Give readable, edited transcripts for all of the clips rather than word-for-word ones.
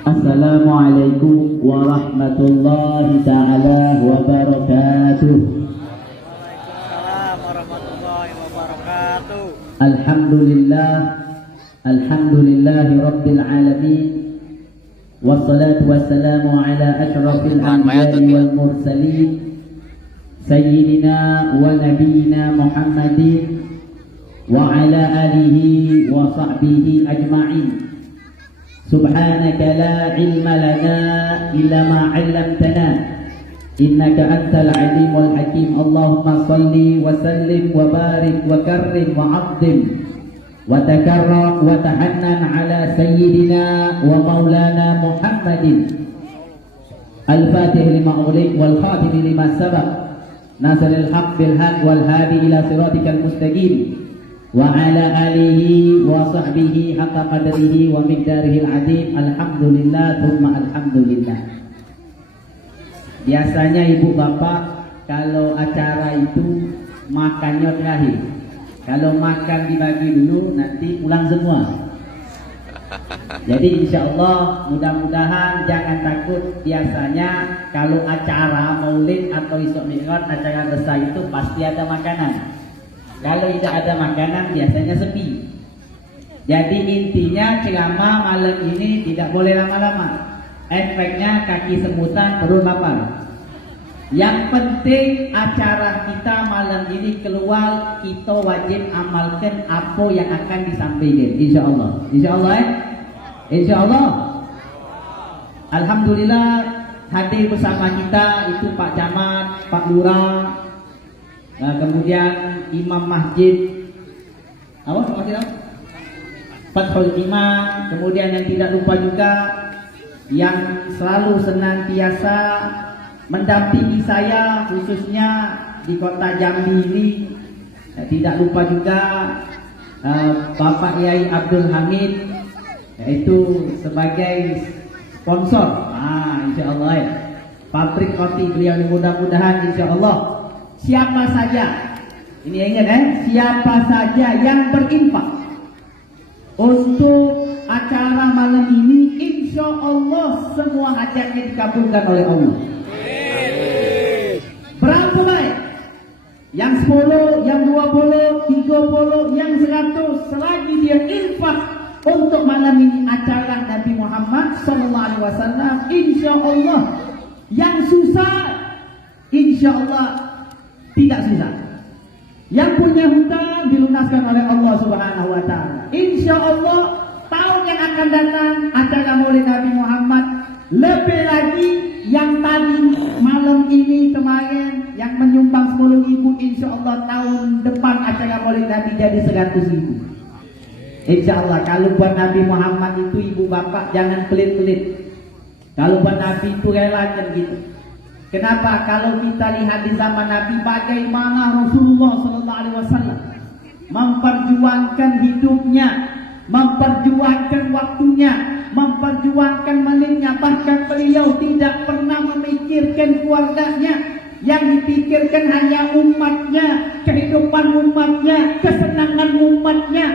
Assalamualaikum warahmatullahi ta'ala wabarakatuh. Waalaikumsalam warahmatullahi wabarakatuh. Alhamdulillahi rabbil alamin. Wassalatu wassalamu ala ashrafil anbiya'i wal mursalin Sayyidina wa nabiyina Muhammadin wa ala alihi wa sahbihi ajma'in. Subhanaka la ilma lana illa ma 'allamtana innaka antal alimul hakim. Allahumma salli wa sallim wa barik wa karrim wa 'azzim wa takarram wa tahannan ala sayyidina wa maulana Muhammadin al-fatih lima ughliq wal khatim lima sabaq nasrul haqq bil haqq wal hadi ila siratikal mustaqim wa ala alihi wa sahbihi haqqa qadrihi wa miqdarihil azim. Alhamdulillah thumma alhamdulillah. Biasanya ibu bapak kalau acara itu makannya terakhir. Kalau makan dibagi dulu nanti pulang semua. Jadi insyaallah mudah-mudahan jangan takut. Biasanya kalau acara maulid atau Isra Mi'raj, acara besar itu pasti ada makanan. Kalau tidak ada makanan biasanya sepi. Jadi intinya ceramah malam ini tidak boleh lama-lama. Efeknya kaki semutan, perut lapar. Yang penting acara kita malam ini keluar, kita wajib amalkan apa yang akan disampaikan. InsyaAllah. InsyaAllah InsyaAllah. Alhamdulillah hadir bersama kita itu Pak Camat, Pak Lurah, kemudian Imam Masjid Fathul Iman, kemudian yang tidak lupa juga yang selalu senantiasa mendampingi saya khususnya di kota Jambi ini. Tidak lupa juga Bapak Yai Abdul Hamid, yaitu sebagai sponsor. InsyaAllah pabrik roti beliau, mudah-mudahan insyaAllah. Siapa saja, ini ingat siapa saja yang berinfak untuk acara malam ini, insya Allah semua hajatnya dikabulkan oleh Allah. Berapa baik? Yang 10, yang 20, 30, yang 100, selagi dia infak untuk malam ini acara Nabi Muhammad SAW, insya Allah yang susah insya Allah tidak susah. Yang punya hutang dilunaskan oleh Allah Subhanahu wa taala. Insyaallah tahun yang akan datang acara Maulid Nabi Muhammad, lebih lagi yang tadi malam ini kemarin yang menyumbang 10.000, insyaallah tahun depan acara Maulid Nabi jadi 100.000. Insyaallah. Kalau buat Nabi Muhammad itu ibu bapak jangan pelit-pelit. Kalau buat Nabi itu relakan gitu. Kenapa? Kalau kita lihat di zaman Nabi bagaimana Rasulullah SAW memperjuangkan hidupnya, memperjuangkan waktunya, memperjuangkan menitnya. Bahkan beliau tidak pernah memikirkan keluarganya. Yang dipikirkan hanya umatnya, kehidupan umatnya, kesenangan umatnya.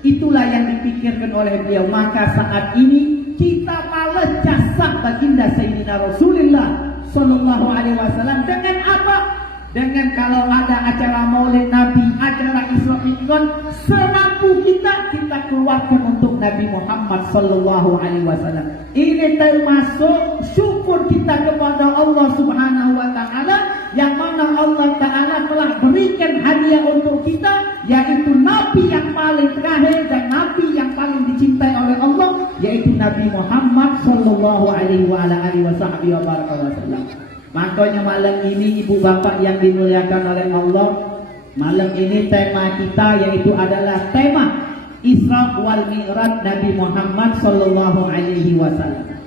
Itulah yang dipikirkan oleh beliau. Maka saat ini kita malah jasa baginda Sayyidina Rasulullah Sallallahu Alaihi Wasallam dengan apa? Dengan kalau ada acara Maulid Nabi, acara Isra Mi'raj, semampu kita keluarkan untuk Nabi Muhammad Sallallahu Alaihi Wasallam. Ini termasuk syukur kita kepada Allah Subhanahu Wa Taala, yang mana Allah Taala telah berikan hadiah untuk kita, yaitu Nabi yang paling terakhir dan Nabi yang paling dicintai oleh Allah, yaitu Nabi Muhammad Sallallahu Alaihi Wasallam. Makanya malam ini ibu bapak yang dimuliakan oleh Allah, malam ini tema kita yaitu adalah tema Isra wal Mi'raj Nabi Muhammad Sallallahu Alaihi Wasallam.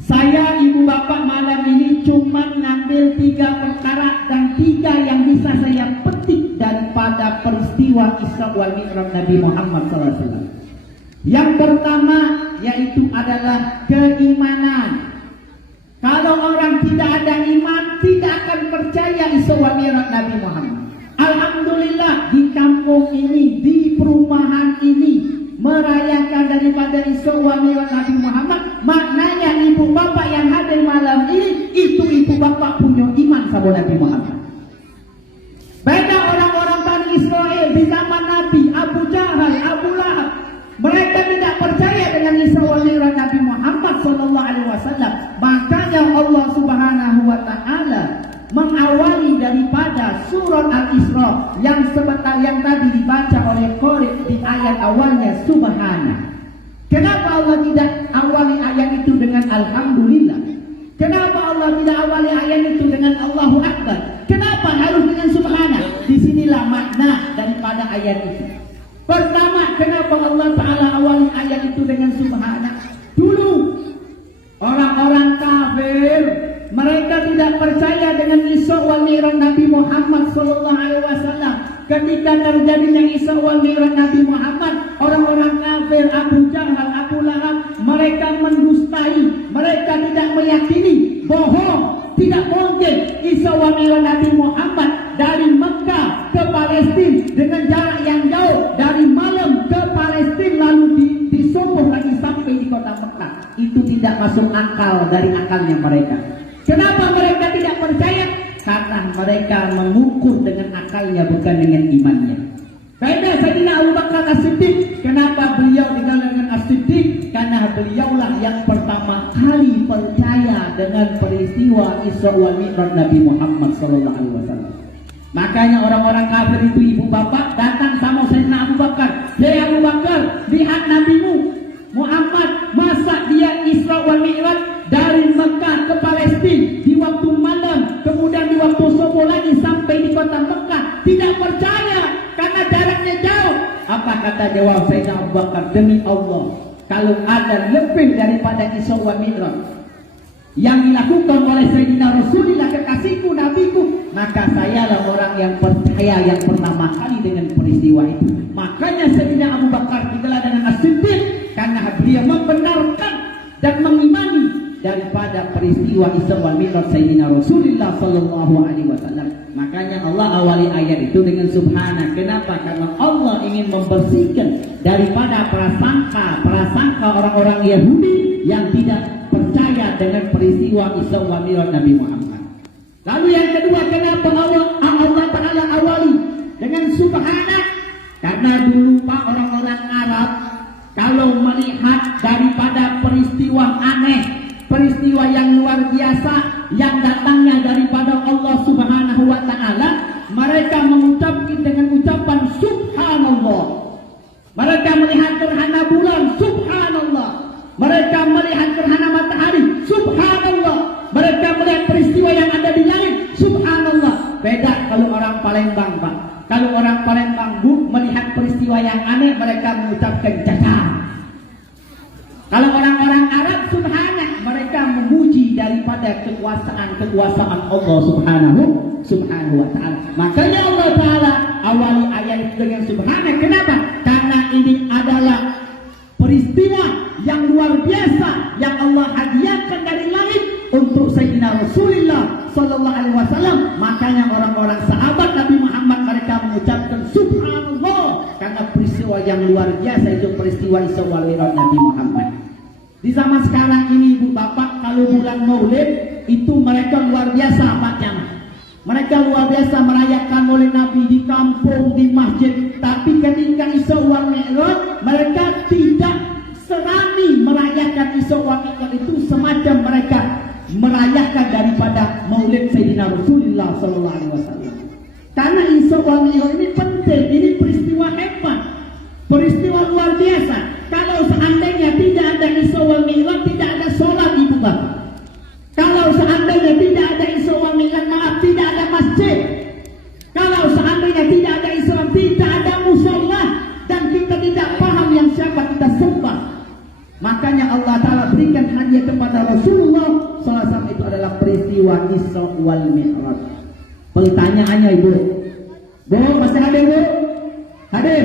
Saya ibu bapak malam ini cuma ngambil 3 perkara dan 3 yang bisa saya petik daripada peristiwa Isra wal Mi'raj Nabi Muhammad Sallallahu Alaihi Wasallam. Yang pertama yaitu adalah keimanan. Kalau orang tidak ada iman, tidak akan percaya Isra wal Mi'raj Nabi Muhammad. Alhamdulillah di kampung ini, di perumahan ini merayakan daripada Isra wal Mi'raj Nabi Muhammad. sampo Nabi Muhammad. Beda orang-orang Bani Israel di zaman Nabi, Abu Jahal, Abu Lahab, mereka tidak percaya dengan Isra wal Mi'raj Nabi Muhammad sallallahu alaihi wasallam. Makanya Allah Subhanahu wa taala mengawali daripada surat Al-Isra yang sebentar yang tadi dibaca oleh Qori di ayat awalnya Subhana. Kenapa Allah tidak awali ayat itu dengan Alhamdulillah? Kenapa Allah tidak awali ayat itu dengan Allahu Akbar? Kenapa harus dengan Subhana? Disinilah makna daripada ayat itu. Pertama, kenapa Allah Ta'ala awali ayat itu dengan Subhana? Dulu orang-orang kafir, mereka tidak percaya dengan Isra wal Mi'raj Nabi Muhammad sallallahu alaihi wasallam. Ketika terjadinya Isra wal Mi'raj Nabi Muhammad, orang-orang kafir Abu Jahal, Abu Lahab, mereka mendustai, mereka tidak meyakini, bohong, tidak mungkin Isra wal Mi'raj Nabi Muhammad dari Mekah ke Palestina dengan jarak yang jauh, dari malam ke Palestina lalu disubuh lagi sampai di kota Mekah. Itu tidak masuk akal dari akalnya mereka. Kenapa mereka tidak percaya? Karena mereka mengukur dengan akalnya bukan dengan imannya. Beda Sayyidina Abu Bakar As-Siddiq. Kenapa beliau dikenal dengan As-Siddiq? Karena beliaulah yang pertama kali percaya dengan peristiwa Isra wal Mi'raj Nabi Muhammad sallallahu alaihi wasallam. Makanya orang-orang kafir itu ibu bapak datang sama Sayyidina Abu Bakar. "Hei Abu Bakar, lihat nabimu Muhammad, masa dia Isra wal Mi'raj dari Mekah ke Palestina di waktu malam, kemudian di waktu subuh lagi sampai di kota Mekah. Tidak percaya karena jaraknya jauh." Apa kata jawab Sayyidina Abu Bakar? "Demi Allah, kalau ada lebih daripada Isra wal Mi'raj yang dilakukan oleh Sayyidina Rasulullah, kekasihku, nabiku, maka sayalah orang yang percaya yang pertama kali dengan peristiwa itu." Makanya Sayyidina Abu Bakar digelar dengan As-Siddiq karena beliau membenarkan dan mengimani daripada peristiwa Isra wal Mi'raj Sayyidina Rasulullah sallallahu alaihi wasallam. Makanya Allah awali ayat itu dengan Subhana. Kenapa? Karena Allah ingin membersihkan daripada prasangka orang-orang Yahudi yang tidak percaya dengan peristiwa Isra wal Mi'raj Nabi Muhammad. Lalu yang kedua, kenapa Allah Ta'ala awali dengan Subhana? Karena dulu Pak, orang-orang Arab kalau melihat daripada peristiwa aneh, peristiwa yang luar biasa yang datangnya daripada Allah Subhanahu wa Ta'ala, mereka mengucapkan dengan ucapan Subhanallah. Mereka melihat gerhana bulan, Subhanallah. Mereka melihat gerhana matahari, Subhanallah. Mereka melihat peristiwa yang ada di langit, Subhanallah. Beda kalau orang Palembang Pak. Kalau orang Palembang Bu melihat peristiwa yang aneh, mereka mengucapkan cacat. Kalau orang-orang Arab Subhana, mereka memuji daripada kekuasaan Allah Subhanahu wa Ta'ala. Makanya Allah Ta'ala awali ayat itu dengan Subhana. Kenapa? Karena ini adalah peristiwa yang luar biasa yang Allah hadiahkan dari langit untuk Sayyidina Rasulullah sallallahu alaihi wasallam. Makanya orang-orang sahabat Nabi Muhammad mereka mengucapkan Subhanallah karena peristiwa yang luar biasa itu peristiwa Isra wal Mi'raj Nabi Muhammad. Di zaman sekarang ini Ibu Bapak, kalau bulan Maulid itu mereka luar biasa Paknya. Mereka luar biasa merayakan Maulid Nabi di kampung, di masjid. Tapi ketika Isra wal Mi'raj mereka tidak serani merayakan Isra wal Mi'raj itu semacam mereka merayakan daripada Maulid Sayyidina Rasulullah sallallahu alaihi wasallam. Karena Isra wal Mi'raj ini penting, ini peristiwa hebat, peristiwa luar biasa. Kalau seandainya tidak ada Isra wal Mi'raj, tidak ada sholat Ibu Bapak. Kalau seandainya tidak ada Isra wal Mi'raj, maaf, tidak ada masjid. Kalau seandainya tidak ada Isra, tidak ada musola, dan kita tidak paham yang siapa kita sembah. Makanya Allah Ta'ala berikan hadiah kepada Rasulullah SAW, itu adalah peristiwa Isra wal Mi'raj. Pertanyaannya Ibu, Bu, masih hadir Bu? Hadir?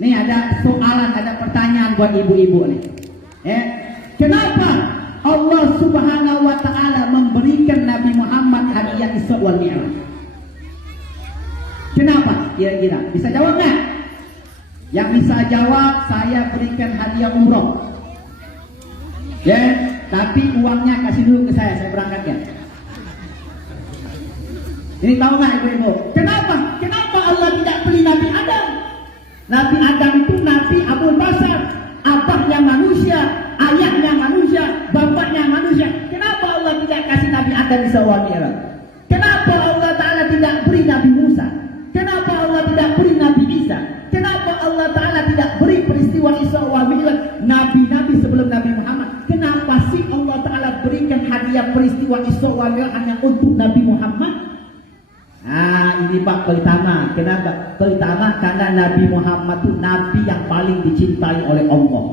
Nih ada soalan, ada pertanyaan buat ibu-ibu nih. Kenapa Allah Subhanahu wa Ta'ala memberikan Nabi Muhammad hadiah Isra wal Mi'raj? Kenapa? Kira-kira bisa jawab nggak? Yang bisa jawab, saya berikan hadiah umroh. Tapi uangnya kasih dulu ke saya berangkat ya. Ini tahu nggak ibu-ibu? Kenapa? Kenapa Allah tidak pilih Nabi Adam? Nabi Adam itu Nabi Abul Basar, abahnya manusia, ayahnya manusia, bapaknya manusia. Kenapa Allah tidak kasih Nabi Adam Isra wal Mi'raj? Kenapa Allah Ta'ala tidak beri Nabi Musa? Kenapa Allah tidak beri Nabi Isa? Kenapa Allah Ta'ala tidak beri peristiwa Isra wal Mi'raj Nabi-Nabi sebelum Nabi Muhammad? Kenapa sih Allah Ta'ala berikan hadiah peristiwa Isra wal Mi'raj hanya untuk Nabi Muhammad? Ini Pak pertama. Kenapa? Pertama karena Nabi Muhammad itu Nabi yang paling dicintai oleh Allah,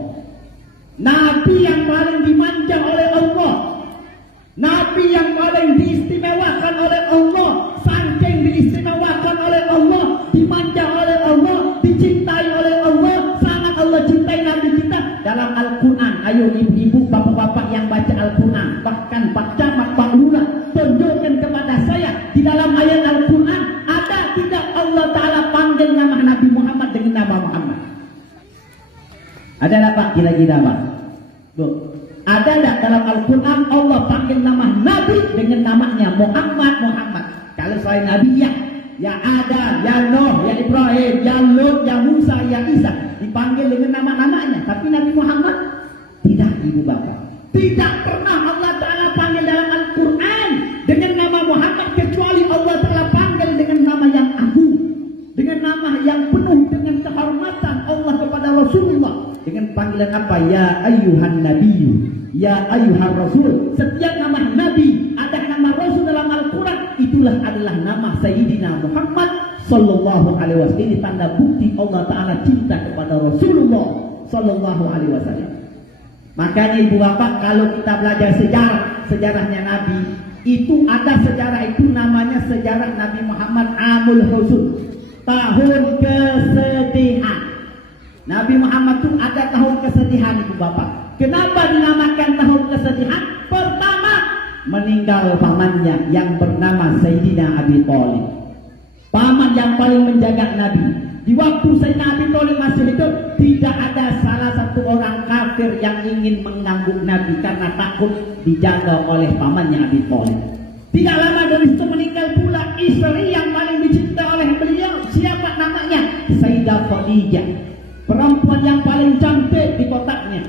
Nabi yang paling dimanja oleh Allah, Nabi yang paling diistimewakan oleh Allah. Saking diistimewakan oleh Allah, dimanja oleh Allah, dicintai oleh Allah, sangat Allah cintai Nabi kita. Dalam Al-Quran, ayo ibu-ibu, bapak-bapak yang baca Al-Quran, bahkan Pak Camat, Pak Lurah, tunjukkan kepada saya di dalam ayat Al-Quran ada tidak Allah Ta'ala panggil nama Nabi Muhammad dengan nama Muhammad? Ada tak Pak kira-kira Pak? Bu, ada tak dalam Al-Quran Allah panggil nama Nabi dengan namanya Muhammad? Kalau selain Nabi ya Adam, ya Nuh, ya Ibrahim, ya Lut, ya Musa, ya Isa dipanggil dengan nama-namanya. Tapi Nabi Muhammad tidak, ibu bapak. Tidak pernah Allah Ta'ala panggil dalam Al-Quran dengan nama Muhammad, kecuali Allah Ta'ala panggil dengan nama yang agung, dengan nama yang penuh dengan kehormatan Allah kepada Rasulullah, dengan panggilan apa? Ya ayyuhan nabiyyu, ya ayyuhan rasul. Setiap nama Nabi ada nama Rasul dalam Al-Quran, itulah adalah nama Sayyidina Muhammad Sallallahu Alaihi Wasallam. Ini tanda bukti Allah Ta'ala cinta kepada Rasulullah Sallallahu Alaihi Wasallam. Makanya ibu bapak, kalau kita belajar sejarahnya Nabi, itu ada sejarah itu namanya sejarah Nabi Muhammad Amul Huzun, tahun kesedihan. Nabi Muhammad itu ada tahun kesedihan ibu bapak. Kenapa dinamakan tahun kesedihan? Pertama, meninggal pamannya yang bernama Sayyidina Abi Thalib, paman yang paling menjaga Nabi. Di waktu Sayyidina Abi Thalib masih hidup, tidak ada salah satu orang kafir yang ingin mengganggu Nabi karena takut dijaga oleh pamannya Abi Thalib. Tidak lama dari itu meninggal pula istri yang paling dicinta oleh beliau. Siapa namanya? Sayyidah Khadijah, perempuan yang paling cantik di kotaknya,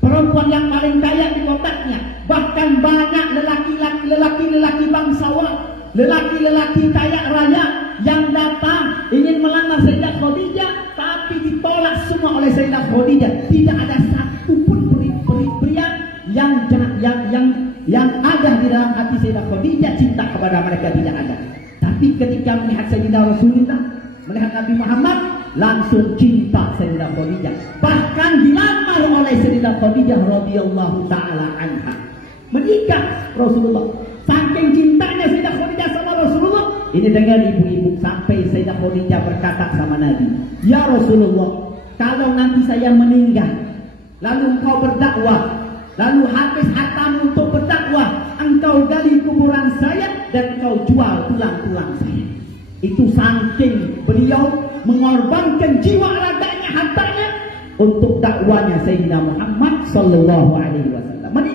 perempuan yang paling kaya di kotaknya. Bahkan banyak lelaki bangsawan, lelaki kaya raya yang datang ingin melamar Sayyidah Khadijah, tapi ditolak semua oleh Sayyidah Khadijah. Tidak ada satu pun pria yang ada di dalam hati Sayyidah Khadijah cinta kepada mereka, tidak ada. Tapi ketika melihat Sayyidina Rasulullah, melihat Nabi Muhammad, langsung cinta Sayyidah Khadijah. Bahkan dilamar oleh Sayyidah Khadijah radhiyallahu taala anha. Menikah Rasulullah. Saking cintanya Sayyidah Khadijah sama Rasulullah, ini dengar ibu-ibu, sampai Sayyidah Khadijah berkata sama Nabi, ya Rasulullah, kalau nanti saya meninggal, lalu engkau berdakwah, lalu habis hartamu untuk berdakwah, engkau gali kuburan saya dan engkau jual tulang-tulang saya. Itu saking beliau mengorbankan jiwa raganya, hartanya untuk dakwanya Sayyidina Muhammad Sallallahu Alaihi Wasallam.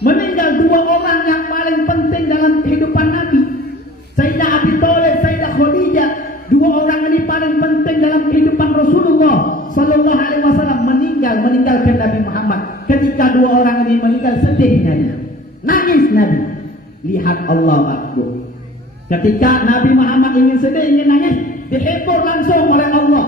Meninggal dua orang yang paling penting dalam kehidupan Nabi, Sayyidina Abi Thalib, Sayyidah Khadijah. Dua orang ini paling penting dalam kehidupan Rasulullah Sallallahu Alaihi Wasallam. Meninggalkan Nabi Muhammad. Ketika dua orang ini meninggal, sedihnya dia, nangis Nabi. Lihat Allah Akbar. Ketika Nabi Muhammad ingin sedih, ingin nangis, dihibur langsung oleh Allah.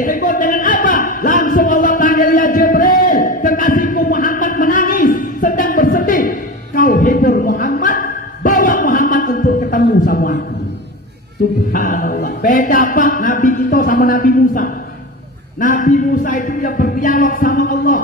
Dihibur dengan apa? Langsung Allah panggil, ya Jibril, kekasihku Muhammad menangis, sedang bersedih. Kau hibur Muhammad, bawa Muhammad untuk ketemu sama aku. Subhanallah. Beda Pak Nabi kita sama Nabi Musa. Nabi Musa itu dia berdialog sama Allah.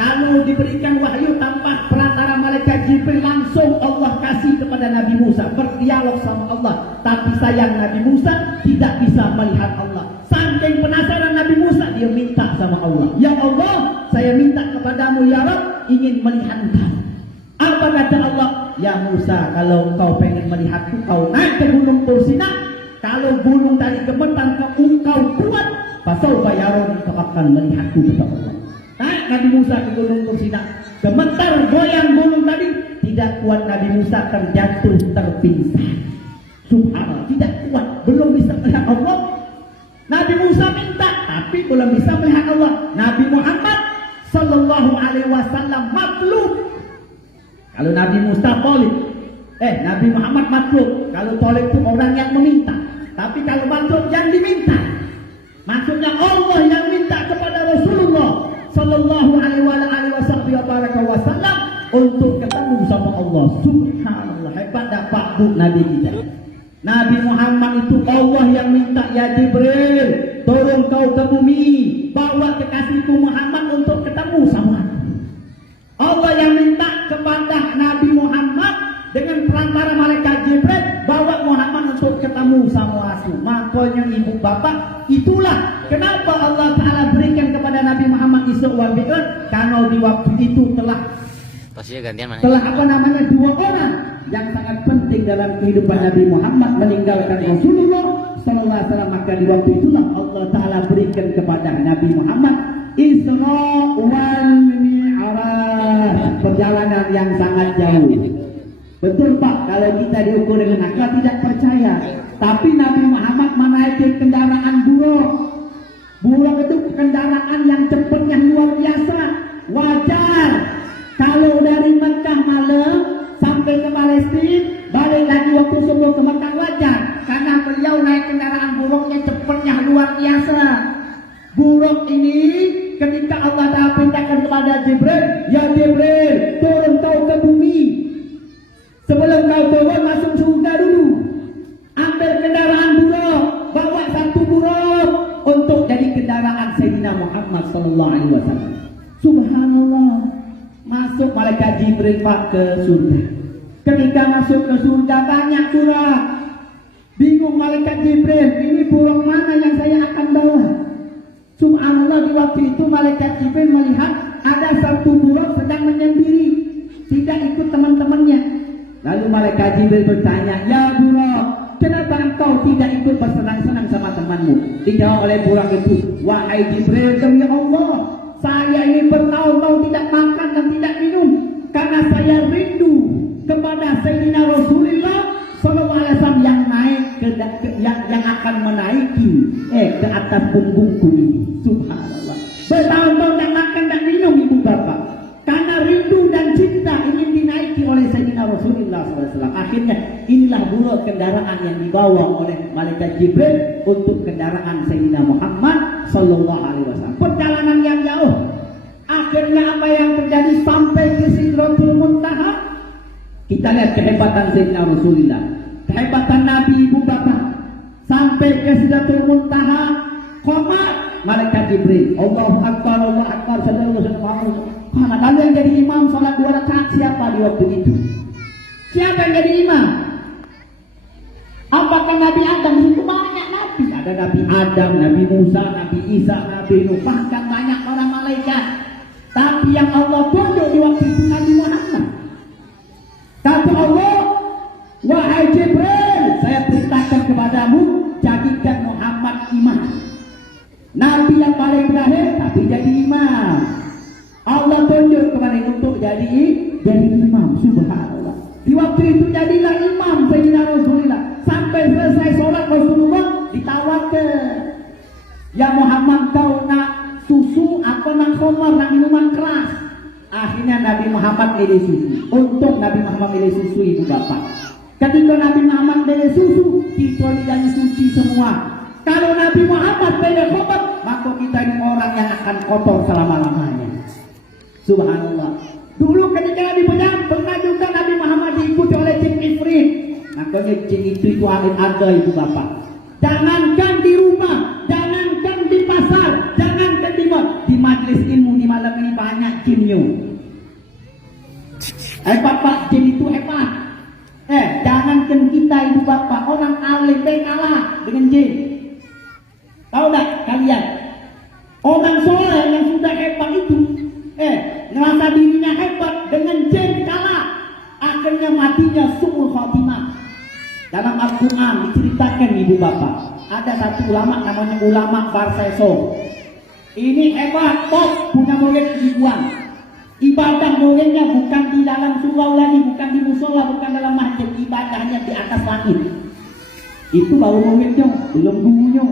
Kalau diberikan wahyu tanpa perantara malaikat Jibril, langsung Allah kasih kepada Nabi Musa, berdialog sama Allah. Tapi sayang Nabi Musa tidak bisa melihat Allah. Saking penasaran Nabi Musa, dia minta sama Allah, ya Allah, saya minta kepadamu ya Rabb, ingin melihat engkau. Apa kata Allah? Ya Musa, kalau engkau pengen melihatku, kau naik ke gunung Tursina. Kalau gunung tadi gemetar, engkau kuat, pasal bayaron, engkau akan melihatku, kata Allah. Naik Nabi Musa ke gunung Tursina, gemetar goyang gunung tadi, tidak kuat Nabi Musa, terjatuh terpingsan. Subhanallah, tidak kuat, belum bisa melihat Allah. Nabi Musa minta, tapi belum bisa melihat Allah. Nabi Muhammad sallallahu alaihi wasallam matlub. Kalau Nabi Musa tolib, Nabi Muhammad matlub. Kalau tolib itu orang yang meminta, tapi kalau matlub yang diminta. Maksudnya Allah yang minta kepada Rasulullah sallallahu alaihi wasallam untuk ketemu sama Allah. Subhanallah, hebat dapat bu Nabi kita. Nabi Muhammad itu Allah yang minta, ya Jibril, turun kau ke bumi, bawa kekasihku Muhammad untuk ketemu sama aku. Allah yang minta kepada Nabi Muhammad dengan perantara malaikat Jibril, bawa Muhammad untuk ketemu sama aku. Makanya ibu bapak, itulah kenapa Allah Ta'ala berikan kepada Nabi Muhammad Isra wal Mi'raj, karena di waktu itu telah dua orang yang sangat penting dalam kehidupan Nabi Muhammad meninggalkan Rasulullah sallallahu alaihi wasallam. Maka di waktu itulah Allah Ta'ala berikan kepada Nabi Muhammad Isra wal Mi'raj, perjalanan yang sangat jauh. Betul Pak, kalau kita diukur dengan akal tidak percaya. Tapi Nabi Muhammad menaiki kendaraan buruk. Buruk itu kendaraan yang cepatnya luar biasa. Wajar kalau dari Mekah malam sampai ke Palestina, balik lagi waktu sebelum ke Mekah, wajar. Karena beliau naik kendaraan buruknya cepatnya luar biasa. Buruk ini ketika Allah Ta'ala perintahkan kepada Jibril, ya Jibril, turun kau ke bumi. Sebelum kau turun, masuk surga dulu. Ambil kendaraan buruk, bawa satu buruk untuk jadi kendaraan Sayyidina Muhammad sallallahu alaihi wasallam. Subhanallah. Masuk malaikat Jibril Pak ke surga. Ketika masuk ke surga banyak surat. Bingung malaikat Jibril, ini buruk mana yang saya akan bawa? Subhanallah, di waktu itu malaikat Jibril melihat ada satu buruk sedang menyendiri, tidak ikut teman-temannya. Lalu malaikat Jibril bertanya, ya buruk, kenapa engkau tidak ikut bersenang-senang sama temanmu? Dijawab oleh buruk itu, wahai Jibril, demi Allah, saya ini bertahun-tahun tidak makan dan tidak minum karena saya rindu kepada Sayyidina Rasulullah sallallahu alaihi wasallam yang naik yang akan menaiki ke atas punggungku ini. Subhanallah. Bertahun-tahun tidak makan dan minum ibu bapak karena rindu dan cinta ingin dinaiki oleh Sayyidina Rasulullah sallallahu alaihi wasallam. Akhirnya inilah buruk kendaraan yang dibawa oleh malaikat Jibril untuk kendaraan Sayyidina Muhammad sallallahu alaihi wasallam. Perjalanan yang jauh. Akhirnya apa yang terjadi sampai ke Sidratul Muntaha? Kita lihat kehebatan Sayyidina Rasulullah, kehebatan Nabi ibu bapak. Sampai ke Sidratul Muntaha, qomat malaikat Jibril. Allahu Akbar, Allahu Akbar, sallallahu alaihi wasallam. Lalu yang jadi imam salat 2 rakaat siapa di waktu itu? Siapa yang jadi imam? Apakah Nabi Adam? Itu banyak nabi. Ada Nabi Adam, Nabi Musa, Nabi Isa, Nabi Nuh, bahkan banyak orang malaikat. Tapi yang Allah tunjuk di waktu itu Nabi Muhammad. Kata Allah, wahai Jibril, saya perintahkan kepadamu, jadikan Muhammad imam. Nabi yang paling terakhir, tapi jadi imam. Allah tunjuk kepada untuk jadi imam. Subhanallah. Di waktu itu jadilah imam Sayyidina Rasulullah. Sampai selesai sholat Rasulullah ditawarkan, ya Muhammad, kau nak susu atau nak khamar, nak minuman keras? Akhirnya Nabi Muhammad milih susu. Untuk Nabi Muhammad milih susu ibu bapak. Ketika Nabi Muhammad milih susu, kita jadi suci semua. Kalau Nabi Muhammad pilih khamar, maka kita ini orang yang akan kotor selama-lamanya. Subhanallah. Dulu ketika Nabi Muhammad pernah juga Nabi Muhammad diikuti oleh jin ifrit. Makanya jin itu ada ibu bapak. Jangankan di rumah, jangankan di pasar, jangankan di majlis ilmu di malam ini banyak jinnya. Hebat Pak, jin itu hebat. Jangankan kita ibu bapak, orang alim kalah dengan jin. Tahu tak kalian? Orang soleh yang sudah hebat itu, ngerasa dirinya hebat, dengan jin kalah. Akhirnya matinya su'ul khatimah. Dalam Al-Quran diceritakan ibu bapak, ada satu ulama namanya ulama Barseso. Ini hebat, top, punya murid ribuan. Ibadah muridnya bukan di dalam surau lagi, bukan di musola, bukan dalam masjid, ibadahnya di atas langit. Itu baru momennya, belum gurunya.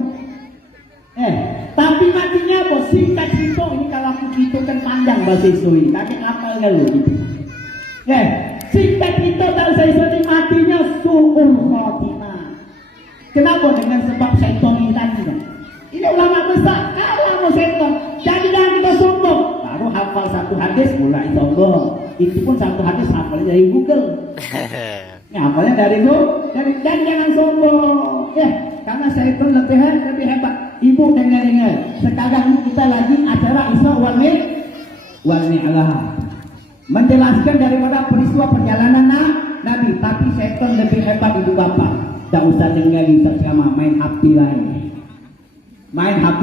Tapi matinya bos, singkat cerita ini kalau aku ceritakan panjang bahasa Isu ini, kakek hafal galau gitu. Singkat cerita bahasa Isu ini matinya su'ul khotimah. Kenapa? Dengan sebab syaitan ini tadi kan. Ini ulama besar, kalah mau syaitan. Jadi jangan kita sombong. Baru hafal satu hadis mulai sombong. Itu pun satu hadis hafalnya dari Google. Hafalnya dari Google. Dan jangan sombong. Karena syaitan lebih hebat. Ibu dengar. Sekarang ini kita lagi acara Isra wal Mi'raj. Menjelaskan daripada peristiwa perjalanan Nabi. Tapi syaitan lebih hebat ibu bapak. Tak usah dengar Ustaz ceramah, main HP lain. Main HP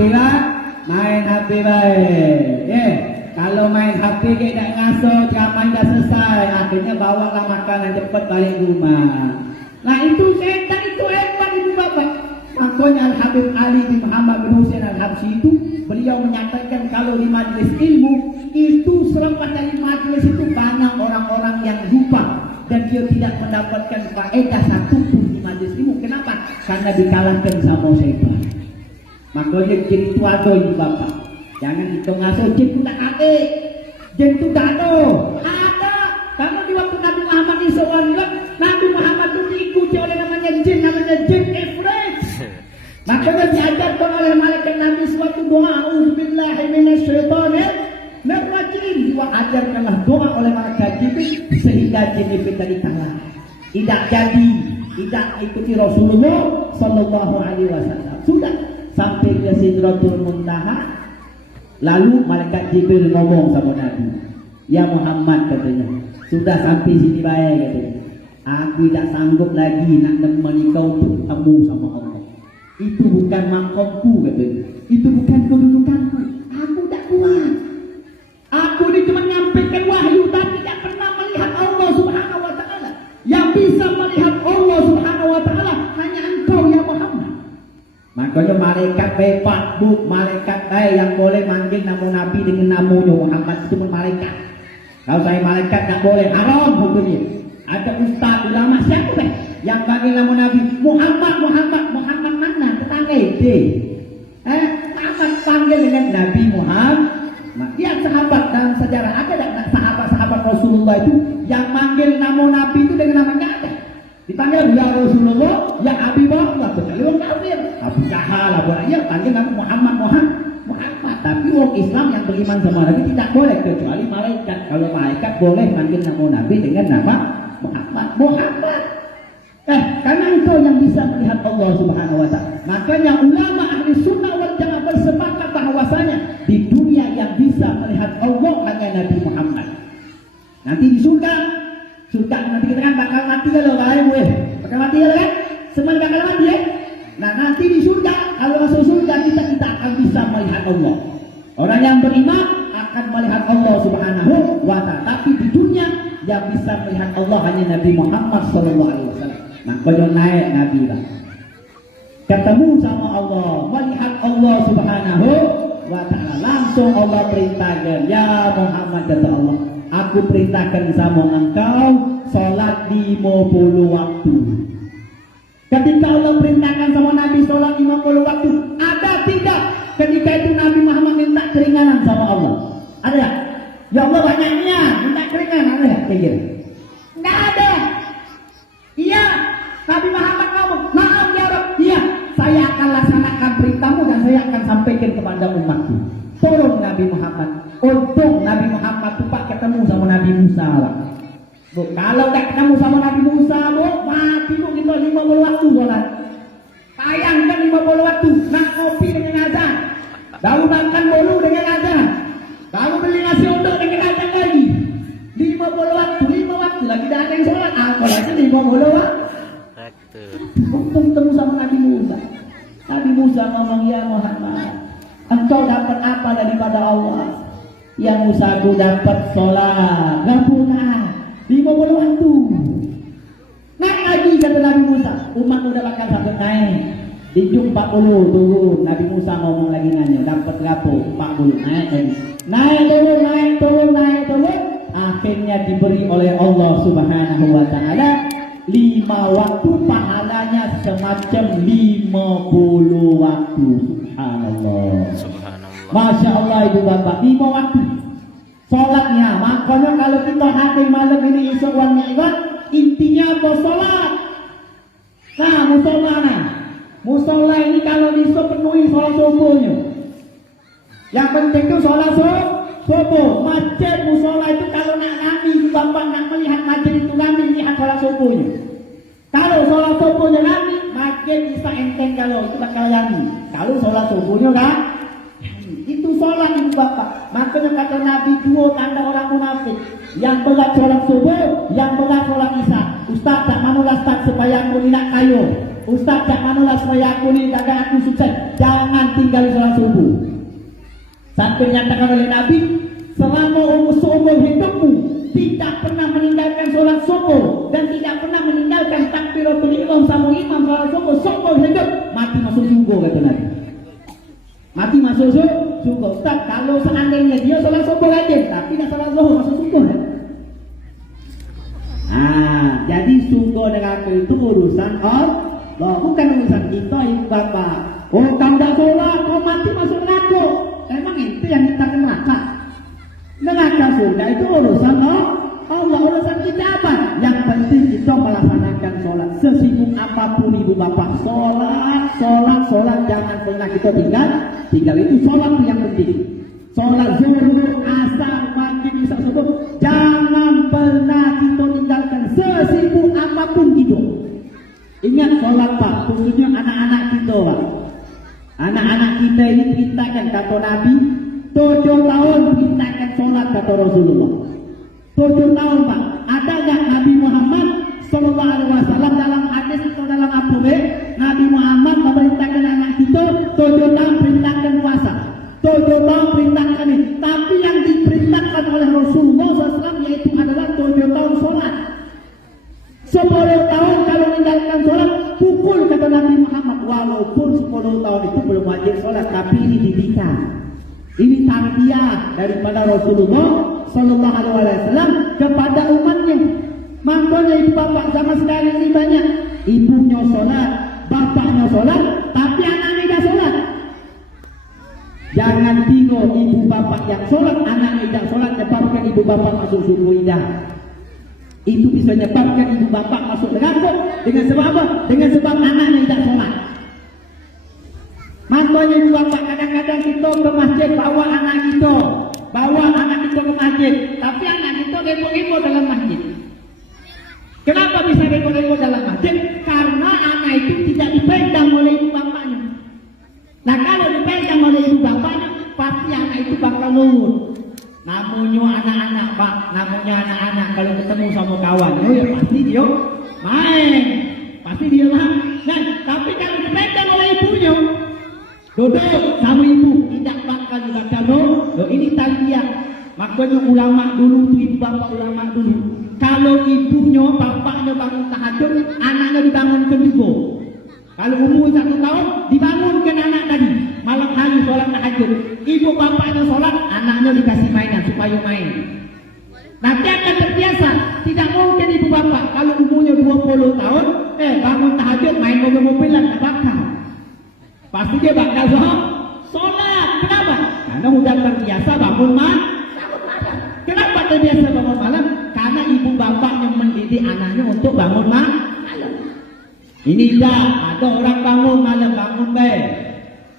lain. Kalau main HP kita ngaso ceramah dah selesai, akhirnya bawalah makanan cepat balik rumah. Nah itu setan itu hebat ibu bapak. Makanya Al-Habib Ali bin Muhammad bin Husain Al-Habsyi itu beliau menyatakan kalau di majelis ilmu itu selepas dari majelis itu banyak orang-orang yang lupa dan dia tidak mendapatkan faedah satupun di majelis ilmu. Kenapa? Karena dikalahkan sama setan. Makanya jin itu ada ibu bapak. Jangan kita ngasuh jin itu tak ada. Jin itu tak ada. Karena di waktu Nabi Muhammad SAW, Nabi Muhammad itu diikuti oleh namanya jin Ifrit. Makanya diajarkan oleh malaikat Nabi suatu doa, A'udzubillahi minasyaitonir ajarkanlah doa oleh malaikat Jibril sehingga jin Ifrit tadi kalah. Tidak ikuti Rasulullah Sallallahu Alaihi Wasallam. Sudah sampai ke Sidratul Muntaha, lalu malaikat Jibril ngomong sama Nabi, ya Muhammad katanya, sudah sampai sini baik katanya. Aku tidak sanggup lagi nak menemani kau untuk ketemu sama Allah. Itu bukan makomku katanya. Itu bukan kedudukanku. Aku tak kuat. Aku ini cuma nyampaikan wahyu tapi tidak pernah melihat Allah Subhanahu Wa Taala. Yang bisa melihat Allah Subhanahu Wa Taala hanya engkau ya Muhammad. Makanya malaikat hebat malaikat yang boleh manggil nama Nabi dengan namanya Muhammad itu pun malaikat. Kalau saya malaikat tak boleh, haram hukumnya. Ada ustaz ulama siapa yang panggil nama Nabi Muhammad mana tetangga itu. Muhammad panggil dengan Nabi Muhammad. Yang sahabat dalam sejarah ada tak sahabat Rasulullah itu yang manggil nama Nabi itu dengan namanya ada. Dipanggil ya Rasulullah, ya Habibullah, kecuali orang kafir, Abu Jahal, Abu Ayyub, panggil nama Muhammad. Tapi orang Islam yang beriman sama Nabi tidak boleh kecuali malaikat. Kalau malaikat boleh manggil nama Nabi dengan nama Muhammad. Karena engkau yang bisa melihat Allah Subhanahu Wa Taala. Makanya ulama ahli sunnah wal jamaah bersepakat bahwasanya di dunia yang bisa melihat Allah hanya Nabi Muhammad. Nanti di surga nanti kita kan bakal mati kalau bakal mati kan? Semua bakal mati ya. Nah nanti di surga kalau masuk surga kita akan bisa melihat Allah. Orang yang beriman akan melihat Allah Subhanahu Wa Taala. Tapi di dunia yang bisa melihat Allah hanya Nabi Muhammad SAW. Makanya naik Nabi lah. Ketemu sama Allah, melihat Allah Subhanahu Wa Taala. Langsung Allah perintahkan, ya Muhammad kata Allah, aku perintahkan sama engkau sholat 50 waktu. Ketika Allah perintahkan sama Nabi sholat 50 waktu, ada tidak ketika itu Nabi Muhammad minta keringanan sama Allah? Ada ya? Ya Allah banyaknya minta keringanan, ada ya? Kayak gitu. Nggak ada. Iya, Nabi Muhammad ngomong, maaf ya Rabb, iya, saya akan laksanakan perintahmu dan saya akan sampaikan kepada umatku. Turun Nabi Muhammad. Untung Nabi Muhammad tuh Pak ketemu sama Nabi Musa lah. Bu, kalau tak ketemu sama Nabi Musa, bu, mati bu kita 50 waktu sholat. Tayangkan 50 waktu, nak kopi dengan azan, baru makan bolu dengan azan, baru beli nasi uduk dengan azan lagi. 50 waktu, 5 waktu lagi dah ada yang sholat. Kalau aja 50 waktu. Untung ketemu sama Nabi Musa. Nabi Musa ngomong, ya Muhammad, engkau dapat apa daripada Allah? Ya Musa, aku dapat sholat. Gak pernah 50 waktu. Naik lagi kata Nabi Musa. Umat udah bakal sampai naik. Di jam 40 turun. Nabi Musa ngomong lagi nanya. Dapat berapa? 40. Naik lagi. Naik turun. Akhirnya diberi oleh Allah Subhanahu Wa Taala 5 waktu pahalanya semacam 50 waktu. Subhanallah. Subhanallah. Masya Allah ibu bapak, 5 waktu sholatnya. Makanya kalau kita hadir malam ini esok wal mi'raj, intinya apa? Sholat. Nah, musola nah. Musola ini kalau bisa penuhi sholat subuhnya. Yang penting itu sholat subuh. Masjid musola itu kalau nak rame ibu bapak nak melihat masjid itu rame, lihat sholat subuhnya. Kalau sholat subuhnya rame, masjid bisa enteng kalau itu bakal rame. Kalau sholat subuhnya kan itu sholat ibu bapak. Makanya kata Nabi, 2 tanda orang munafik. Yang berat sholat subuh, yang berat sholat isya. Ustaz tak manulah Ustaz supaya aku ni nak kayu. Ustaz tak manulah supaya aku ni tak ada aku sukses. Jangan tinggal sholat subuh. Sampai dinyatakan oleh Nabi, selama seumur hidupmu tidak pernah meninggalkan sholat subuh dan tidak pernah meninggalkan takbiratul ihram sama imam sholat subuh seumur hidup, mati masuk surga kata Nabi. Mati masuk surga. Ustaz, kalau seandainya dia sholat subuh rajin tapi tak sholat zuhur, masuk surga kan? Nah, jadi surga neraka itu urusan Allah, bukan urusan kita ibu bapak. Oh, kamu tak sholat, kau mati masuk neraka. Emang itu yang kita ke neraka? Neraka surga itu urusan Allah, urusan kita apa? Yang penting kita melaksanakan sholat. Sesibuk apapun ibu bapak, sholat, jangan pernah kita tinggal itu sholat yang penting. Sholat zuhur, asar, maghrib, isya, subuh, jangan pernah kita tinggalkan sesibuk apapun kita. Ingat sholat Pak, khususnya anak-anak kita Pak. Anak-anak kita ini perintahkan kata Nabi, 7 tahun perintahkan sholat kata Rasulullah. 7 tahun Pak. Ada nggak Nabi Muhammad Sallallahu Alaihi Wasallam dalam hadis atau dalam apa Nabi Muhammad memerintahkan anak kita 7 tahun perintahkan puasa, 7 tahun perintahkan ini. Tapi yang diperintahkan oleh Rasulullah SAW yaitu adalah 7 tahun sholat. 10 tahun kalau meninggalkan sholat pukul kata Nabi Muhammad. Walaupun 10 tahun itu belum wajib sholat, tapi ini didikan. Ini tarbiyah daripada Rasulullah Sallallahu Alaihi Wasallam kepada umatnya. Makanya ibu bapak zaman sekarang ini banyak ibunya sholat, bapaknya sholat, tapi anaknya tidak sholat. Jangan bingung ibu bapak yang sholat, anaknya tidak sholat, nyebabkan ibu bapak masuk surga tidak. Itu bisa menyebabkan ibu bapak masuk neraka dengan sebab apa? Dengan sebab anaknya tidak sholat. Makanya ibu bapak kadang-kadang kita ke masjid bawa anak kita ke masjid, tapi anak kita demo-demo dalam masjid. Kenapa bisa demo-demo dalam masjid? Karena anak itu tidak dipegang oleh ibu bapaknya. Nah kalau dipegang oleh ibu bapaknya, pasti anak itu bakal nurut. Namanya anak-anak Pak, namanya anak-anak kalau ketemu sama kawan, oh ya pasti dia main, pasti dia main. Nah, tapi kalau dipegang oleh ibunya, duduk sama ibu, tidak bakal dibaca ini tarbiyah. Makanya ulama dulu tuh ibu bapak ulama dulu. Kalau ibunya, bapaknya bangun tahajud, anaknya dibangunkan juga. Kalau umur 1 tahun, dibangunkan anak tadi. Malam hari sholat tahajud. Ibu bapaknya sholat, anaknya dikasih mainan supaya main. Nanti akan terbiasa. Tidak mungkin ibu bapak kalau umurnya 20 tahun, bangun tahajud main mobil-mobilan, tak bakal. Pasti dia bakal sholat. Kenapa? Karena sudah terbiasa bangun malam. Kenapa terbiasa bangun malam? Karena ibu bapaknya mendidik anaknya untuk bangun malam. Ini dah ada orang bangun malam, bangun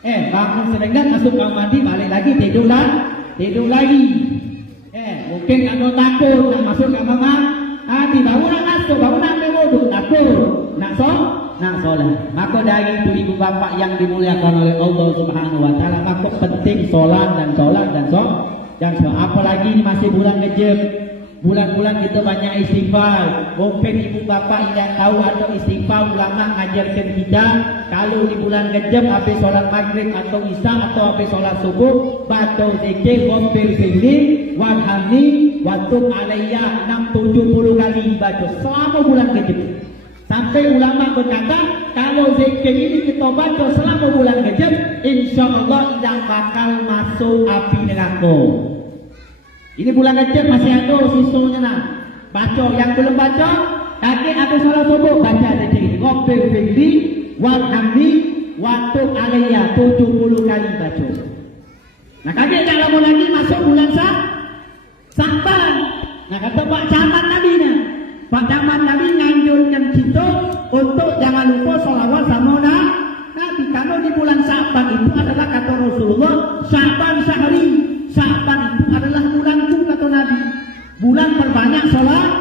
bangun serengat masuk kamar mandi, balik lagi tidur lagi. Mungkin ada takut nak masuk kamar mandi, bangun nak masuk, bangun nak ambil wuduk, takut nak solat. Maka dari itu ibu bapak yang dimuliakan oleh Allah Subhanahu Wa Taala, maka penting solat. Apalagi ini masih bulan Rejab, bulan-bulan kita banyak istighfar. Mungkin ibu bapak tidak tahu atau istighfar ulama ngajarkan kita kalau di bulan Rejab habis solat maghrib atau isya atau habis solat subuh baca zikir Rabbil firli warhamni wa tub alayya 670 kali baca selama bulan Rejab. Sampai ulama berkata kalau zikir ini kita baca selama bulan Rejab, insya Allah tidak bakal masuk api neraka. Ini bulan Rejab masih ada sisanya nah. Baca, yang belum baca kakek ada salat subuh baca ada ini. Ghafir firli warhamni wa tub alayya 70 kali baca. Nah kakek kalau mau lagi masuk bulan Sa'ban. Nah kata Pak Camat Nabi nah. Pak Camat Nabi nganjurkan kita untuk jangan lupa sholawat sama Nabi. Kalau di bulan Sa'ban itu adalah kata Rasulullah, Sa'ban sehari. Sa'ban itu adalah bulanku kata Nabi. Bulan perbanyak sholawat.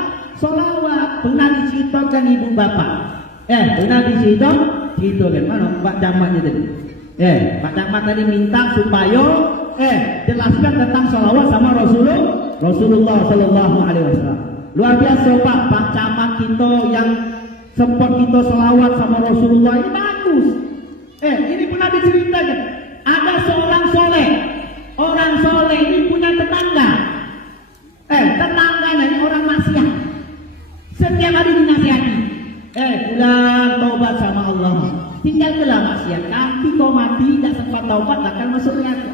Pernah diceritakan ibu bapak. Pernah diceritakan mana Pak Camat tadi. Pak Camat tadi minta supaya jelaskan tentang sholawat sama Rasulullah Sallallahu Alaihi Wasallam. Luar biasa Pak Camat kita yang sempat kita sholawat sama Rasulullah ini bagus. Ini pernah diceritakan. Ada seorang soleh. Orang soleh ini punya tetangga. Tetangganya ini orang maksiat. Setiap hari dinasihati. Pulang taubat sama Allah. Tinggalkanlah maksiat. Nanti kau mati tidak sempat taubat akan masuk neraka.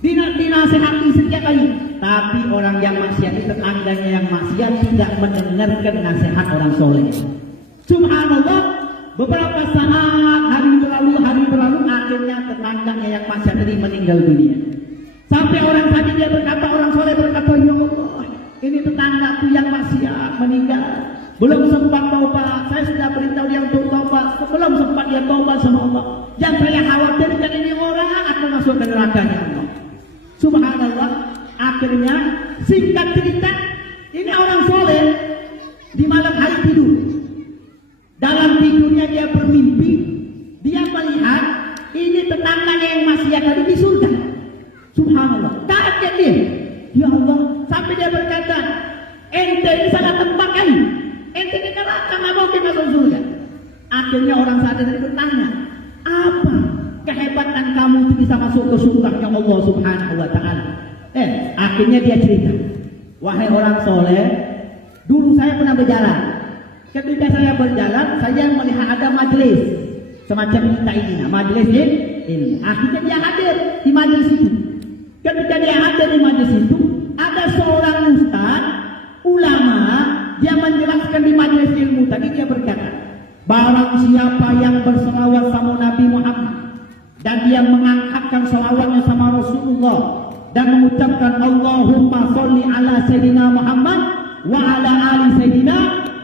Dinasihati setiap hari. Tapi orang yang maksiat itu tetangganya yang maksiat tidak mendengarkan nasihat orang soleh. Subhanallah, beberapa saat hari berlalu akhirnya tetangganya yang maksiat tadi meninggal dunia. Sampai orang tadi dia berkata, orang soleh berkata, ya Allah, ini tetanggaku yang maksiat meninggal. Belum sempat taubat, saya sudah beritahu dia untuk taubat. Belum sempat dia taubat sama Allah. Yang saya khawatirkan ini orang akan masuk ke neraka Allah. Subhanallah, akhirnya singkat cerita, ini orang soleh di malam hari tidur. Dalam tidurnya dia bermimpi, dia melihat ini tetangganya yang maksiat tadi di surga. Subhanallah, kaget dia. Ya Allah, sampai dia berkata, ente ini salah tempat kali. Ente ini neraka, nggak mau kita masuk surga. Akhirnya orang saat itu bertanya, apa kehebatan kamu itu bisa masuk ke surganya Allah Subhanahu Wa Taala? Akhirnya dia cerita, wahai orang soleh, dulu saya pernah berjalan. Ketika saya berjalan, saya melihat ada majelis semacam kita ini, majelis ini. Akhirnya dia hadir di majelis itu. Ketika dia hadir di majelis itu, ada seorang ustaz, ulama, dia menjelaskan di majelis ilmu tadi. Dia berkata, barang siapa yang berselawat sama Nabi Muhammad dan dia mengangkatkan selawatnya sama Rasulullah dan mengucapkan Allahumma sholli ala Sayyidina Muhammad wa ala ali Sayyidina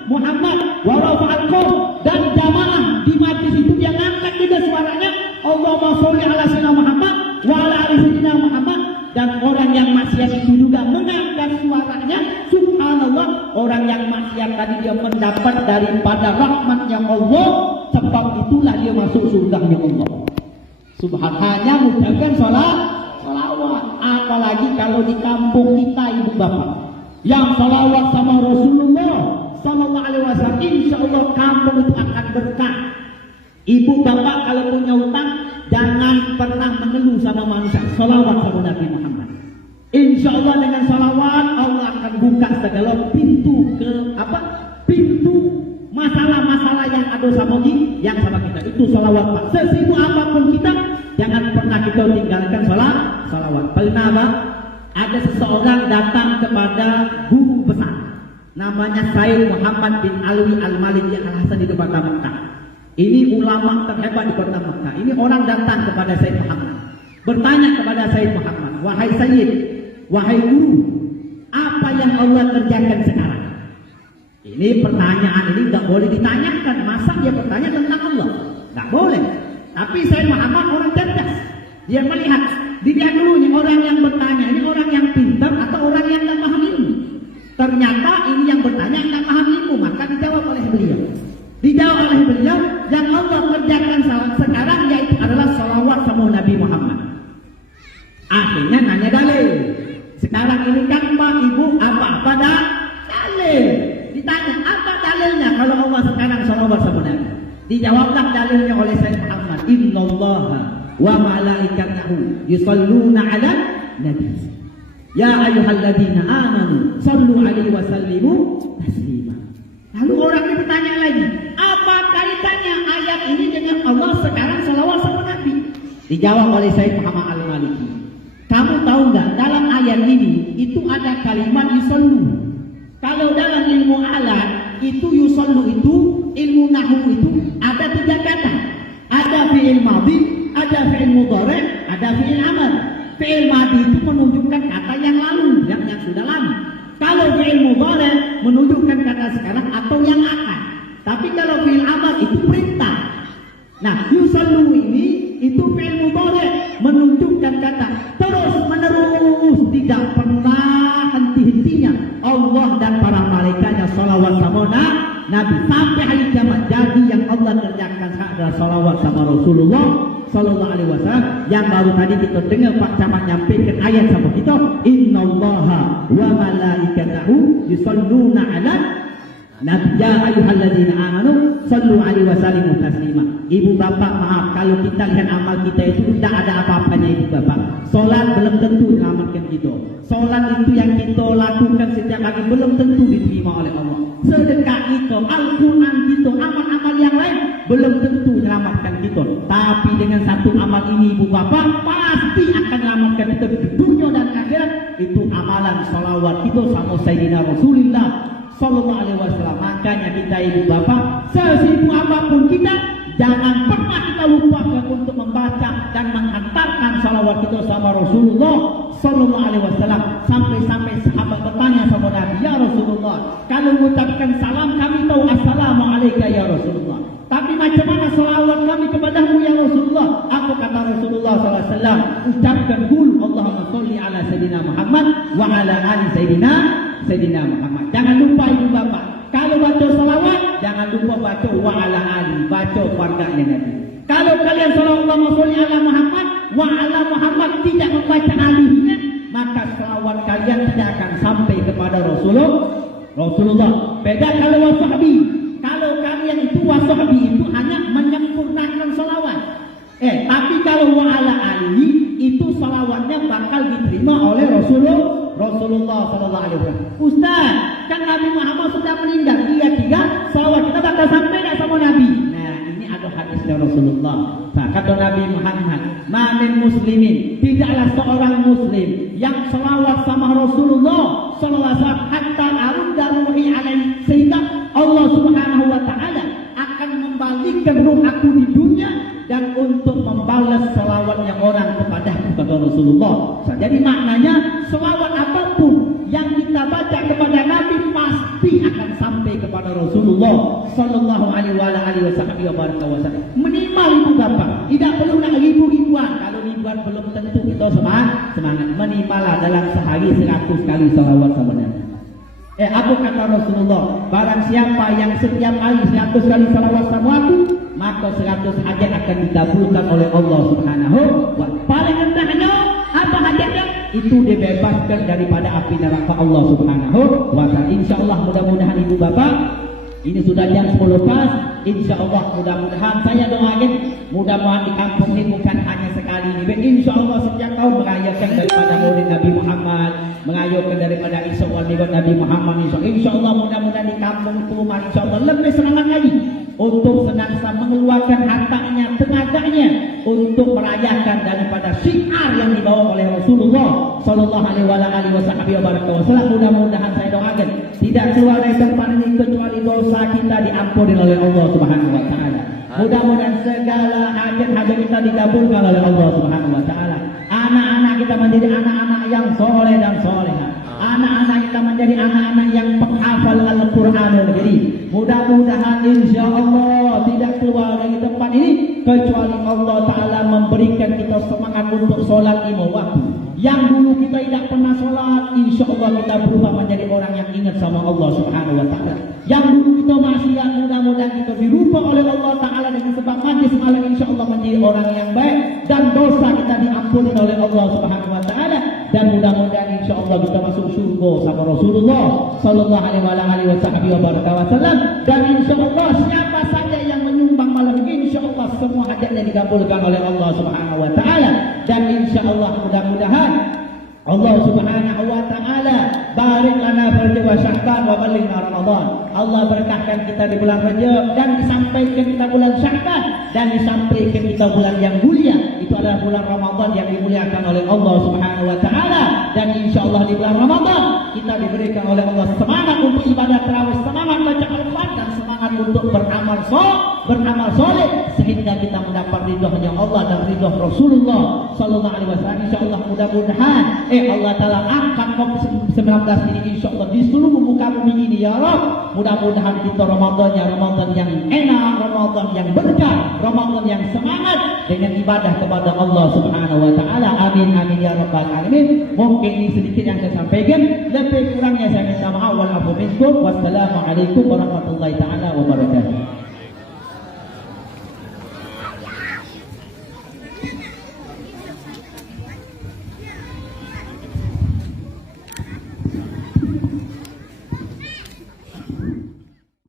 Muhammad wa rafa'alkum, dan jamaah di majlis itu dia ngangkat juga suaranya Allahumma sholli ala Sayyidina Muhammad wa ala ali Sayyidina Muhammad, dan orang yang maksiat itu juga mengangkat suaranya. Subhanallah, orang yang maksiat tadi dia mendapat daripada rahmatnya Allah, sebab itulah dia masuk surganya Allah. Hanya mengucapkan salawat. Apalagi kalau di kampung kita ibu bapak yang salawat sama Rasulullah Sallallahu Alaihi Wasallam, insya Allah kampung itu akan berkah. Ibu bapak kalau punya utang jangan pernah mengeluh sama manusia, salawat sama Nabi Muhammad. Insya Allah dengan salawat Allah akan buka segala pintu pintu masalah-masalah yang ada sama kita. Itu salawat Pak. Sesibuk apapun kita, jangan pernah kita tinggalkan salawat. Pernah Pak, ada seseorang datang kepada guru besar, namanya Sayyid Muhammad bin Alwi Al-Maliki Al-Hasan di kota Mekah. Ini ulama terhebat di kota Mekah. Ini orang datang kepada Sayyid Muhammad, bertanya kepada Sayyid Muhammad, wahai Sayyid, wahai guru, apa yang Allah kerjakan sekarang? Ini pertanyaan ini tidak boleh ditanyakan. Masa dia bertanya tentang Allah? Tidak boleh. Tapi Sayyid Muhammad orang cerdas. Dia melihat, dilihat dulu nih orang yang bertanya, ini orang yang pintar atau orang yang tidak paham ilmu. Ternyata ini yang bertanya tidak paham ilmu, maka dijawab oleh beliau. Dijawab oleh beliau, yang Allah kerjakan sekarang yaitu adalah salawat sama Nabi Muhammad. Akhirnya nanya dalil. Sekarang ini kan Pak Ibu apa dalil? Ditanya apa dalilnya kalau Allah sekarang salawat sama Nabi? Dijawablah dalilnya oleh Sayyid Muhammad, innallaha wa malaikatahu yusalluna 'alan nabi. Ya ayyuhalladzina amanu sallu 'alaihi wa sallimu taslima. Lalu orang ini bertanya lagi, apa kaitannya ayat ini dengan Allah sekarang salawat sama Nabi? Dijawab oleh Sayyid Muhammad Al-Maliki. Kamu tahu nggak dalam ayat ini itu ada kalimat yusallu. Kalau dalam ilmu alat itu yusallu itu ilmu nahwu itu ada 3 kata. Ada fi'il madhi, ada fi'il mudhari', ada fi'il amr. Fi'il madhi itu menunjukkan kata yang lalu, yang sudah lama. Kalau fi'il mudhari' menunjukkan kata sekarang atau yang akan. Tapi kalau fi'il amr itu perintah. Nah, yusallu ini itu fi'il mudhari' menunjukkan kata terus menerus, tidak pernah henti-hentinya Allah dan para malaikatnya salawat sama Nabi sampai hari kiamat. Jadi yang Allah kerjakan adalah salawat sama Rasulullah sallallahu alaihi wasallam. Yang baru tadi kita dengar Pak Camat nyampaikan ayat sama kita, innallaha wa malaikatahu yusalluna 'alan nabi ya ayyuhalladzina amanu sallu alaihi wasallimu taslima. Ibu bapak maaf kalau kita lihat amal kita itu tidak ada apa-apanya ibu bapak. Solat belum tentu selamatkan kita. Solat itu yang kita lakukan setiap pagi belum tentu diterima oleh Allah. Sedekah kita, Al-Quran kita, amal-amal yang lain belum tentu selamatkan kita. Tapi dengan satu amal ini ibu bapak pasti akan selamatkan kita di dunia dan akhirat. Itu amalan salawat kita sama Sayyidina Rasulullah sallallahu alaihi wasallam. Makanya kita ibu bapak sesibuk apapun kita, jangan pernah kita lupakan untuk membaca dan menghantarkan salawat kita sama Rasulullah sallallahu alaihi wasallam. Sampai-sampai sahabat bertanya sama Nabi, ya Rasulullah, kalau mengucapkan salam kami tahu assalamualaikum ya Rasulullah, tapi macam mana salawat kami kepadamu ya Rasulullah? Aku kata Rasulullah sallallahu alaihi wasallam, ucapkan qul Allahumma sholli ala sayyidina Muhammad wa ala ali sayyidina Muhammad. Jangan lupa ibu bapak, kalau baca salawat jangan lupa baca wa ala ali, baca keluarganya Nabi. Kalau kalian salawat sholli ala Muhammad wa ala Muhammad tidak membaca alinya, maka salawat kalian tidak akan sampai kepada Rasulullah. Beda kalau wasahbi. Kalau kalian itu wasahbi itu hanya menyempurnakan salawat. Tapi kalau wa ala ali itu salawatnya bakal diterima oleh Rasulullah sallallahu alaihi wasallam. Ustaz, kan Nabi Muhammad sudah meninggal, dia tinggal, salawat kita bakal sampai enggak sama Nabi? Nah, ini ada hadis dari Rasulullah. Nah, kata Nabi Muhammad, "Ma min muslimin", tidaklah seorang muslim yang salawat sama Rasulullah sallallahu alaihi wasallam hatta arudda ruhi alaihi, sehingga Allah Subhanahu wa taala akan membalikkan ruh aku di dunia dan untuk membalas salawatnya orang kepadaku, kata Rasulullah. Jadi maknanya selawat apapun yang kita baca kepada Nabi pasti akan sampai kepada Rasulullah sallallahu alaihi wasallam. Minimal ibu bapak, tidak perlu nak ribu-ribuan. Kalau ribuan belum tentu kita semangat. Minimal dalam sehari 100 kali salawat sama Nabi. Apa kata Rasulullah? Barang siapa yang setiap hari 100 kali salawat sama aku, maka 100 hajat akan dikabulkan oleh Allah Subhanahu wa ta'ala. Paling rendahnya apa hajatnya? Itu dibebaskan daripada api neraka Allah Subhanahu wa ta'ala. Insyaallah mudah-mudahan ibu bapak, ini sudah jam 10 pas. Insyaallah mudah-mudahan saya doakan, mudah-mudahan di kampung ini bukan hanya sekali ini. Insyaallah setiap tahun merayakan daripada Maulid Nabi Muhammad, mengayokan daripada Isra Mi'raj Nabi Muhammad. Insyaallah mudah-mudahan di kampung itu insyaallah lebih semangat lagi untuk senantiasa mengeluarkan hartanya, tenaganya untuk merayakan daripada syiar yang dibawa oleh Rasulullah sallallahu alaihi wasallam. Mudah-mudahan saya doakan tidak keluar dari tempat ini kecuali dosa kita diampuni oleh Allah Subhanahu wa taala. Mudah-mudahan segala hajat-hajat kita dikabulkan oleh Allah Subhanahu wa taala. Anak-anak kita menjadi anak-anak yang soleh dan solehah. Anak-anak kita menjadi anak-anak yang penghafal Al-Qur'anul Karim. Mudah-mudahan insyaallah tidak keluar dari tempat ini kecuali Allah Ta'ala memberikan kita semangat untuk sholat 5 waktu. Yang dulu kita tidak pernah sholat, insyaallah kita berubah menjadi orang yang ingat sama Allah Subhanahu wa ta'ala. Yang dulu kita maksiat, mudah-mudahan kita dirubah oleh Allah Ta'ala dengan sebab majlis malam, insyaallah menjadi orang yang baik dan dosa kita diampuni oleh Allah Subhanahu wa ta'ala. Dan mudah-mudahan insyaallah kita masuk surga sama Rasulullah sallallahu alaihi wasallam. Dan insyaallah siapa saja yang menyumbang malam ini, insyaallah semua hajatnya dikabulkan oleh Allah Subhanahu wa taala. Dan insyaallah mudah-mudahan Allah Subhanahu wa taala barik lana fi Sya'ban wa balighna Ramadan. Allah berkahkan kita di bulan Rajab dan disampaikan kita bulan Sya'ban dan disampaikan kita bulan yang mulia. Itu adalah bulan Ramadan yang dimuliakan oleh Allah Subhanahu wa taala. Dan insyaallah di bulan Ramadan kita diberikan oleh Allah semangat untuk ibadah tarawih, semangat baca Al-Quran. beramal soleh sehingga kita mendapat ridhonya Allah dan ridho Rasulullah sallallahu alaihi wasallam. Insyaallah mudah-mudahan Allah Taala angkat COVID-19 ini insyaallah di seluruh muka bumi ini ya Rabb. Mudah-mudahan kita Ramadannya Ramadan yang enak, Ramadan yang berkah, Ramadan yang semangat dengan ibadah kepada Allah Subhanahu wa taala. Amin amin ya rabbal alamin. Mungkin ini sedikit yang saya sampaikan, lebih kurangnya saya minta maaf. Wassalamualaikum warahmatullahi taala wabarakatuh.